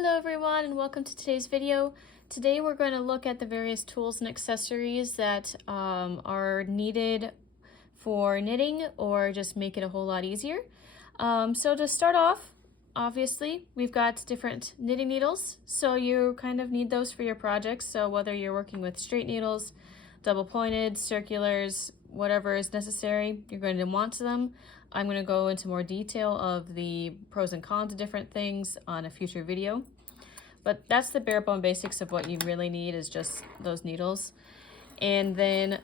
Hello everyone and welcome to today's video. Today we're going to look at the various tools and accessories that are needed for knitting or just make it a whole lot easier. So to start off, obviously we've got different knitting needles, so you kind of need those for your projects. So whether you're working with straight needles, double pointed, circulars, whatever is necessary, you're going to want them. I'm going to go into more detail of the pros and cons of different things on a future video. But that's the bare bone basics of what you really need is just those needles. And then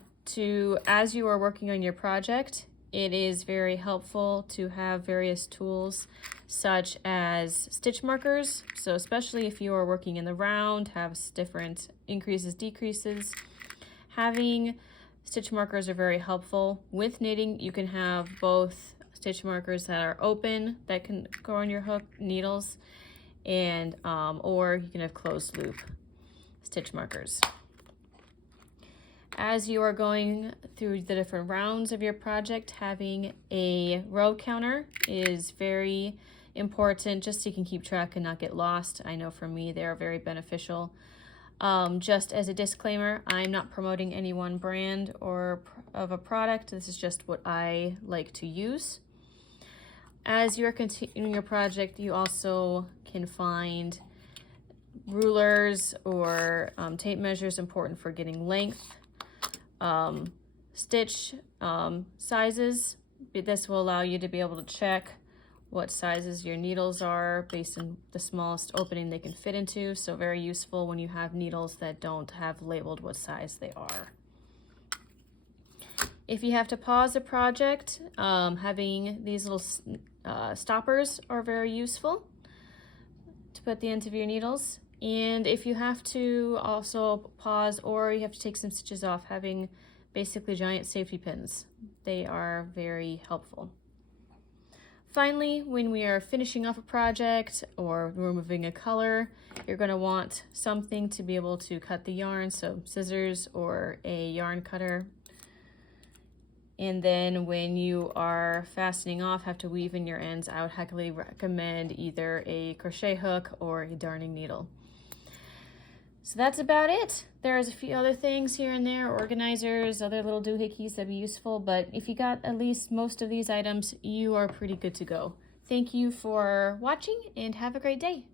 as you are working on your project, it is very helpful to have various tools such as stitch markers. So especially if you are working in the round, have different increases, decreases, having stitch markers are very helpful. With knitting, you can have both stitch markers that are open that can go on your hook needles, and or you can have closed loop stitch markers. As you are going through the different rounds of your project, having a row counter is very important just so you can keep track and not get lost. I know for me they are very beneficial. Just as a disclaimer, I'm not promoting any one brand or of a product. This is just what I like to use. As you're continuing your project, you also can find rulers or tape measures important for getting length, stitch sizes. This will allow you to be able to check what sizes your needles are based on the smallest opening they can fit into. So very useful when you have needles that don't have labeled what size they are. If you have to pause a project, having these little stoppers are very useful to put the ends of your needles. And if you have to also pause or you have to take some stitches off, having basically giant safety pins, they are very helpful. Finally, when we are finishing off a project or removing a color, you're going to want something to be able to cut the yarn, so scissors or a yarn cutter. And then when you are fastening off, have to weave in your ends, I would highly recommend either a crochet hook or a darning needle. So that's about it. There's a few other things here and there, organizers, other little doohickeys that'd be useful, but if you got at least most of these items, you are pretty good to go. Thank you for watching and have a great day.